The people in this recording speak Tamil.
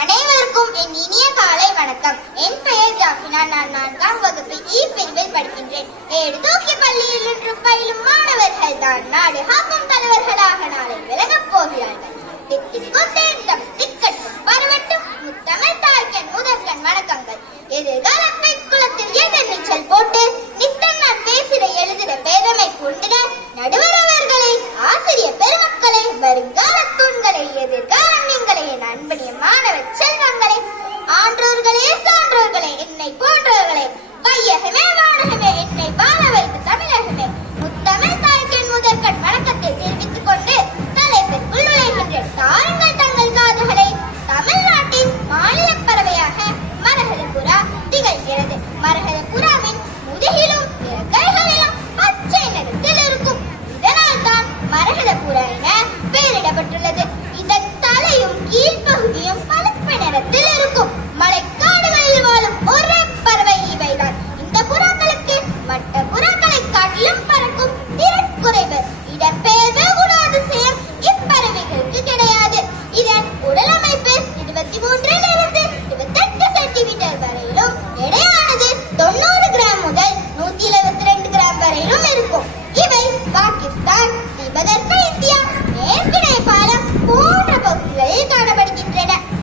அனைவருக்கும் என் இனிய காலை வணக்கம். என் பெயர் ஜாஃபினா. நான் 4ஆம் வகுப்பு இ பிரிவில் படிக்கின்றேன். 7 தூக்கி பள்ளியில் இன்று பயிலும் மாணவர்கள் தான் நாடு காக்கும் தலைவர்களாக நாளை விலகப் போகிறார்கள். தித்திக்கும் தேர்ந்தம் திக்கட்டும் பரவட்டும் முத்தமிழ் தாய்க்கன் முதற்கண் வணக்கங்கள். எதிர்கால பெண் குளத்தில் எதிர் நீச்சல் போட்டு நித்தம் நான் பேசுகிற எழுதுகிற பேதமை கொண்டிட நடுவர் அவர்களே, ஆசிரியர் பெருமக்களே, வருங்கால தூண்களை, எதிர்காலம் நீங்களே, என் அன்பனிய மாணவ செல்வங்களே, ஆன்றோர்களே, சான்றோர்களே, என்னை போன்றவர்களே, வையகமே வானகமே, என்னை வாழ வைத்த தமிழகமே, முத்தமிழ் தாய்க்கன் முதற்கண் வணக்கத்தை தெரிவித்துக் கொண்டு தலைப்பிற்குள் நுழைகின்றேன். தாருங்கள் தங்கள் காதுகளை. தமிழ்நாட்டின் மாநில பறவையாக மரகத புறா திகழ்கிறது. மரகத புறாவின் முதுகிலும் கைகளிலும் பச்சை நிறத்தில் இருக்கும். இதனால் தான் மரகத புறா என பெயரிடப்பட்டுள்ளது. இதன் தலையும் கீழ்ப்பகுதியும் பழுப்பு நிறத்தில் இருக்கும். மலைக்காடுகளில் வாழும் ஒரே பறவை இவைதான். இந்த புறாக்களுக்கு மற்ற புறாக்களை காட்டிலும்